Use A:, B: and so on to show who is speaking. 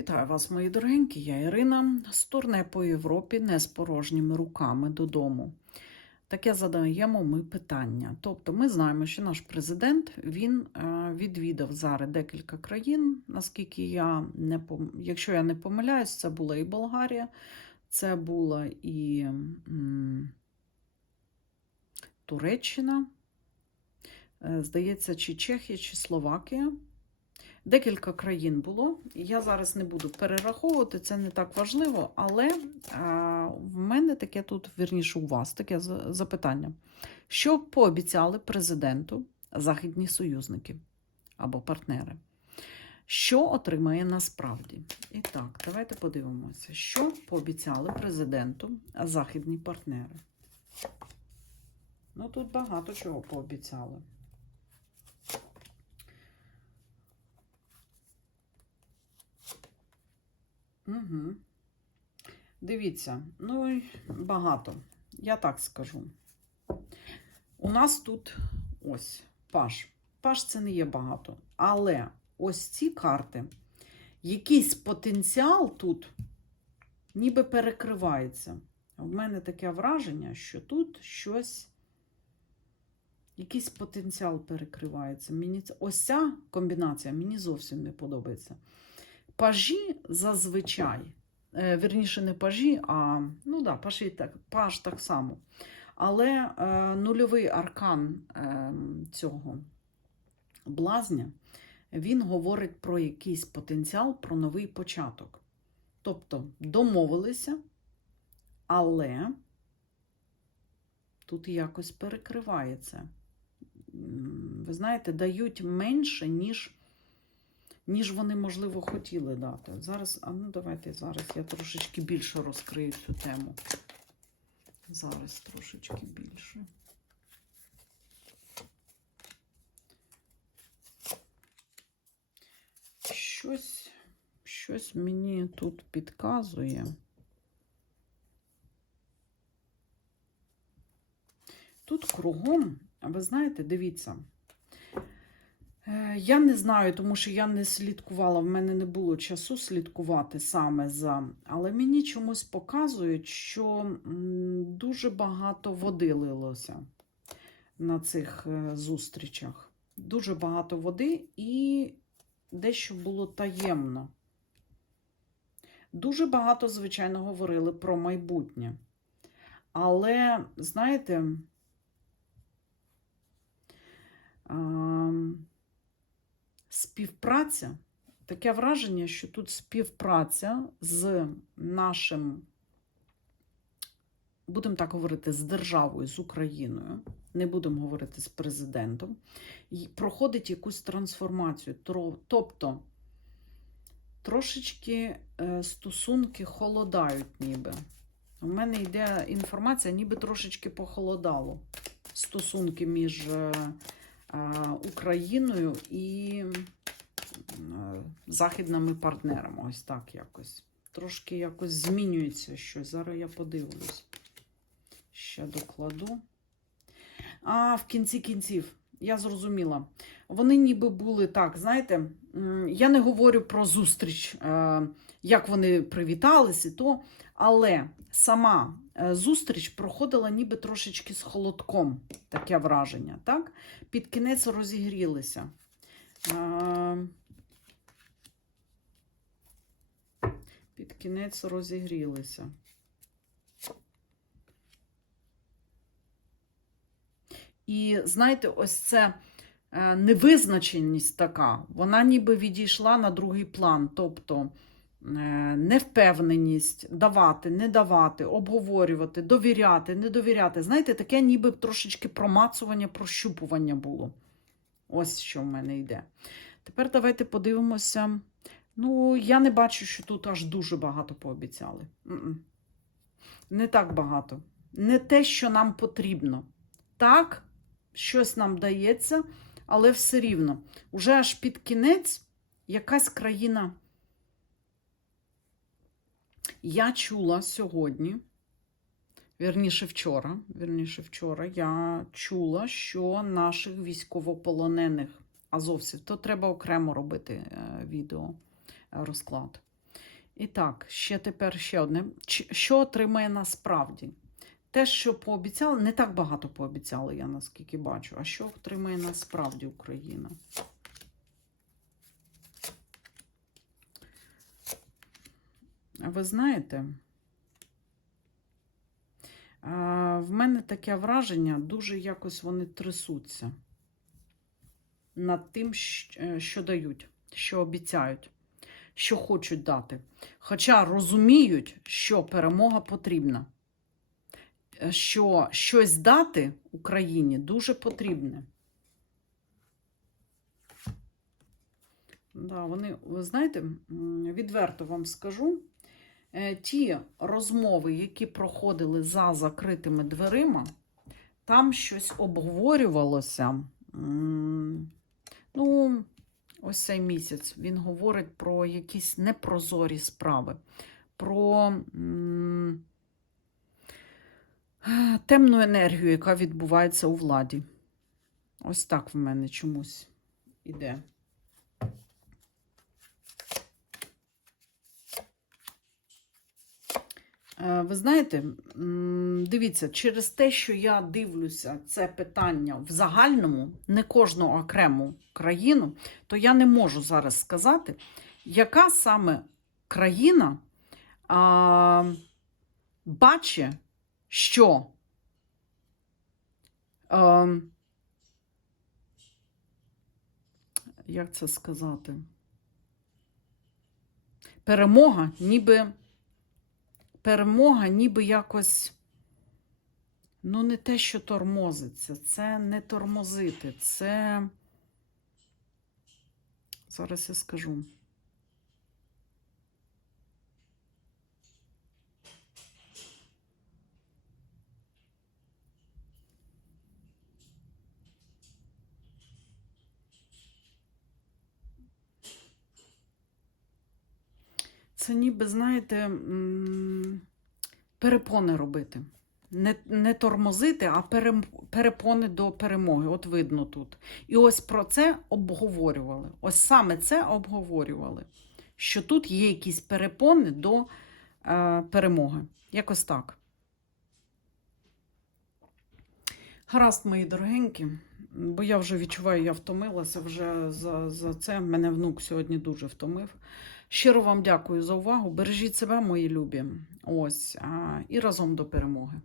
A: Вітаю вас, мої дорогенькі. Я Ірина з турне по Європі не з порожніми руками додому. Таке задаємо ми питання. Тобто, ми знаємо, що наш президент він е, відвідав зараз декілька країн. Наскільки я не пом... якщо я не помиляюсь, це була і Болгарія, це була і Туреччина, е, здається, чи Чехія, чи Словакія. Декілька країн було. Я зараз не буду перераховувати, це не так важливо, але а, в мене таке тут, вірніше, у вас таке запитання. Що пообіцяли президенту західні союзники або партнери? Що отримає насправді? І так, давайте подивимося, що пообіцяли президенту західні партнери. Ну, тут багато чого пообіцяли. Угу. Дивіться, ну багато. Я так скажу. У нас тут ось паш. Паш це не є багато. Але ось ці карти, якийсь потенціал тут ніби перекривається. У мене таке враження, що тут щось, якийсь потенціал перекривається. Мені ось ця комбінація мені зовсім не подобається. Пажі зазвичай, е, вірніше, не пажі, а ну да, пажі так, паж так само. Але е, нульовий аркан е, цього блазня, він говорить про якийсь потенціал, про новий початок. Тобто домовилися, але тут якось перекривається. Ви знаєте, дають менше, ніж ніж вони, можливо, хотіли дати. Зараз, а ну давайте зараз я трошечки більше розкрию цю тему. Зараз трошечки більше. Щось, щось мені тут підказує. Тут кругом, ви знаєте, дивіться. Е, Я не знаю, тому що я не слідкувала, в мене не було часу слідкувати саме за. Але мені чомусь показують, що дуже багато води лилося на цих е, зустрічах. Дуже багато води і дещо було таємно. Дуже багато, звичайно, говорили про майбутнє. Але, знаєте, співпраця, таке враження, що тут співпраця з нашим, будемо так говорити, з державою, з Україною, не будемо говорити з президентом, і проходить якусь трансформацію. Тобто трошечки е, стосунки холодають ніби. У мене йде інформація, ніби трошечки похолодало стосунки між е, Україною і західними партнерами. Ось так якось. Трошки якось змінюється щось. Зараз я подивлюсь. Ще докладу. А, в кінці кінців, я зрозуміла. Вони ніби були так, знаєте, я не говорю про зустріч, е, як вони привітались і то, але сама е, зустріч проходила ніби трошечки з холодком, таке враження. так? Під кінець розігрілися. Е, Під кінець розігрілися. І знаєте, ось це е, невизначеність така, вона ніби відійшла на другий план. Тобто е, невпевненість давати, не давати, обговорювати, довіряти, не довіряти. Знаєте, таке ніби трошечки промацування, прощупування було. Ось що в мене йде. Тепер давайте подивимося. Ну, я не бачу, що тут аж дуже багато пообіцяли. Не так багато. Не те, що нам потрібно. Так, щось нам дається, але все рівно. Уже аж під кінець якась країна. Я чула сьогодні, вірніше вчора, вірніше вчора, я чула, що наших військовополонених азовців, то треба окремо робити е, відео е, розклад. І так, ще тепер ще одне. Що отримає насправді? Те, що пообіцяли, не так багато пообіцяли, я наскільки бачу. А що отримає насправді Україна? Ви знаєте, в мене таке враження, дуже якось вони трясуться над тим, е, що дають, що обіцяють, що хочуть дати. Хоча розуміють, що перемога потрібна, що щось дати Україні дуже потрібне. Да, вони, ви знаєте, відверто вам скажу, е, ті розмови, які проходили за закритими дверима, там щось обговорювалося. Ну, ось цей місяць він говорить про якісь непрозорі справи, про темну енергію, яка відбувається у владі. Ось так в мене чомусь іде. Е, Ви знаєте, дивіться, через те, що я дивлюся це питання в загальному, не кожну окрему країну, то я не можу зараз сказати, яка саме країна а, бачить, що а, як це сказати? Перемога, ніби перемога ніби якось, ну, не те, що тормозиться, це не тормозити, це. Зараз я скажу. Це ніби, знаєте, перепони робити. Не, не тормозити, а перепони до перемоги. От видно тут. І ось про це обговорювали. Ось саме це обговорювали. Що тут є якісь перепони до е, перемоги. Якось так. Гаразд, мої дорогенькі, бо я вже відчуваю, я втомилася вже за, за це. Мене внук сьогодні дуже втомив. Щиро вам дякую за увагу. Бережіть себе, мої любі. Ось і разом до перемоги.